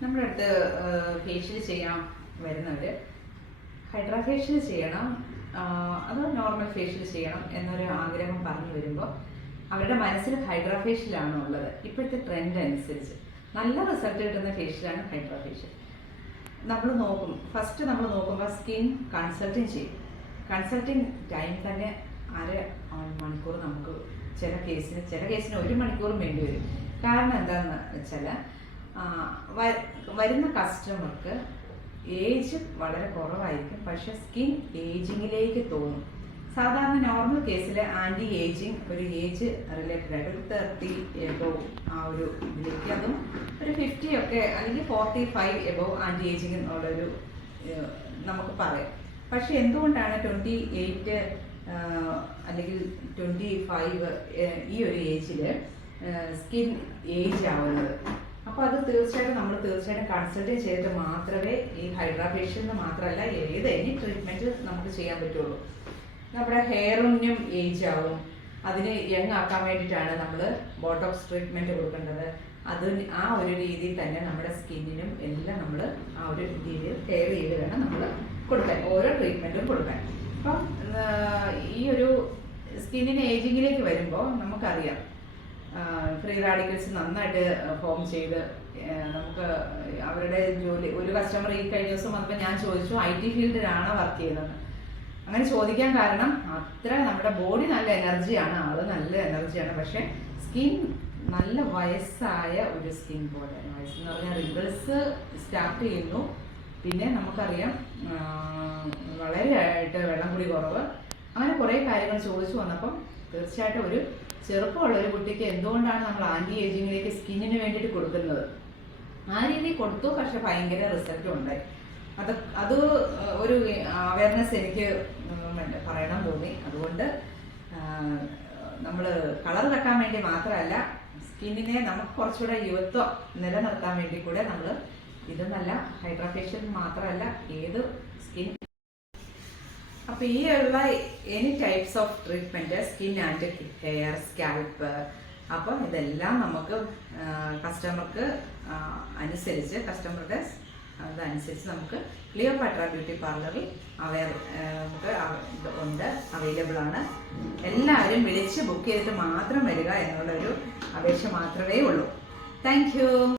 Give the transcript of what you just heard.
നമ്മുടെ അടുത്ത് ഫേഷ്യൽ ചെയ്യാൻ വരുന്നവർ ഹൈഡ്രാ ഫേഷ്യൽ ചെയ്യണം അതോ നോർമൽ ഫേഷ്യൽ ചെയ്യണം എന്നൊരു ആഗ്രഹം പറഞ്ഞു വരുമ്പോൾ അവരുടെ മനസ്സിൽ ഹൈഡ്രാ ഫേഷ്യലാണ് ഉള്ളത്. ഇപ്പോഴത്തെ ട്രെൻഡ് അനുസരിച്ച് നല്ല റിസൾട്ട് കിട്ടുന്ന ഫേഷ്യലാണ് ഹൈഡ്രാ ഫേഷ്യൽ. ഫസ്റ്റ് നമ്മൾ നോക്കുമ്പോൾ സ്കിൻ കൺസൾട്ടിങ് ചെയ്യും. കൺസൾട്ടിങ് ടൈം തന്നെ 1/2 മണിക്കൂർ നമുക്ക് ചില കേസിന് 1 മണിക്കൂറും വേണ്ടി വരും. കാരണം എന്താണെന്ന് വെച്ചാൽ വരുന്ന കസ്റ്റമർക്ക് ഏജ് വളരെ കുറവായിരിക്കും, പക്ഷെ സ്കിൻ ഏജിങ്ങിലേക്ക് തോന്നും. സാധാരണ നോർമൽ കേസിൽ ആൻറ്റി ഏജിങ് ഒരു ഏജ് റിലേറ്റഡ് ആയിട്ട് ഒരു 30 എബോവ് ആ ഒരു ഇതിലേക്ക്, അതും ഒരു 50 ഒക്കെ അല്ലെങ്കിൽ 45 എബോവ് ആൻറ്റി ഏജിങ് എന്നുള്ളൊരു നമുക്ക് പറയാം. പക്ഷെ എന്തുകൊണ്ടാണ് 28 അല്ലെങ്കിൽ 25 ഈ ഒരു ഏജിൽ സ്കിൻ ഏജ് ആവുന്നത്? അപ്പോൾ അത് തീർച്ചയായിട്ടും കൺസൾട്ട് ചെയ്തിട്ട് മാത്രമേ ഈ ഹൈഡ്രാ ഫേഷ്യലിന് മാത്രമല്ല എനി ട്രീറ്റ്മെന്റ് നമുക്ക് ചെയ്യാൻ പറ്റുള്ളൂ. നമ്മുടെ ഹെയറിനും ഏജ് ആവും, അതിന് യങ് ആക്കാൻ വേണ്ടിയിട്ടാണ് നമ്മൾ ബോട്ടോക്സ് ട്രീറ്റ്മെന്റ് കൊടുക്കേണ്ടത്. ആ ഒരു രീതിയിൽ തന്നെ നമ്മുടെ സ്കിന്നിനും എല്ലാം നമ്മൾ ആ ഒരു രീതിയിൽ കെയർ ചെയ്ത് വേണം നമ്മൾ കൊടുക്കാൻ, ഓരോ ട്രീറ്റ്മെന്റും കൊടുക്കാൻ. അപ്പം ഈ ഒരു സ്കിന്നിന് ഏജിങ്ങിലേക്ക് വരുമ്പോൾ നമുക്കറിയാം ഫ്രീ റാഡിക്കൽസ് നന്നായിട്ട് ഫോം ചെയ്ത് നമുക്ക് അവരുടെ ജോലി. ഒരു കസ്റ്റമർ ഈ കഴിഞ്ഞ ദിവസം വന്നപ്പോൾ ഞാൻ ചോദിച്ചു IT ഫീൽഡിലാണോ വർക്ക് ചെയ്യുന്നത്. അങ്ങനെ ചോദിക്കാൻ കാരണം അത്ര നമ്മുടെ ബോഡി നല്ല എനർജിയാണ്, ആള് നല്ല എനർജിയാണ്, പക്ഷെ സ്കിൻ നല്ല വയസ്സായ ഒരു സ്കിൻ പോലെ. വയസ്സെന്ന് പറഞ്ഞാൽ റിങ്കിൾസ് സ്റ്റാർട്ട് ചെയ്യുന്നു. പിന്നെ നമുക്കറിയാം വളരെ ആയിട്ട് വെള്ളം കൂടി കുറവ്, അങ്ങനെ കുറേ കാര്യങ്ങൾ ചോദിച്ചു വന്നപ്പം തീർച്ചയായിട്ടും ഒരു ചെറുപ്പമുള്ള ഒരു കുട്ടിക്ക് എന്തുകൊണ്ടാണ് നമ്മൾ ആൻറ്റി ഏജിങ്ങിലേക്ക് സ്കിന്നിന് വേണ്ടിയിട്ട് കൊടുക്കുന്നത്, ആ രീതിയിൽ കൊടുത്തു. പക്ഷെ ഭയങ്കര റിസൾട്ടും ഉണ്ടായി. അത് ഒരു അവയർനെസ് എനിക്ക് പറയണം തോന്നി. അതുകൊണ്ട് നമ്മൾ കളർ വെക്കാൻ വേണ്ടി മാത്രമല്ല, സ്കിന്നിനെ നമുക്ക് കുറച്ചുകൂടെ യുവത്വം നിലനിർത്താൻ വേണ്ടി കൂടെ നമ്മൾ ഇതെന്നല്ല, ഹൈഡ്രാ ഫേഷ്യൽ മാത്രമല്ല ഏത് സ്കിൻ. അപ്പൊ ഈ ഉള്ള any types of treatment, skin and hair, scalp, അപ്പം ഇതെല്ലാം നമുക്ക് കസ്റ്റമർക്ക് അനുസരിച്ച് അതനുസരിച്ച് നമുക്ക് ക്ലിയോപാട്ര ബ്യൂട്ടി പാർലറിൽ നമുക്ക് അവൈലബിൾ ആണ്. എല്ലാവരും വിളിച്ച് ബുക്ക് ചെയ്തിട്ട് മാത്രം വരിക എന്നുള്ളൊരു അപേക്ഷ മാത്രമേ ഉള്ളൂ. Thank you.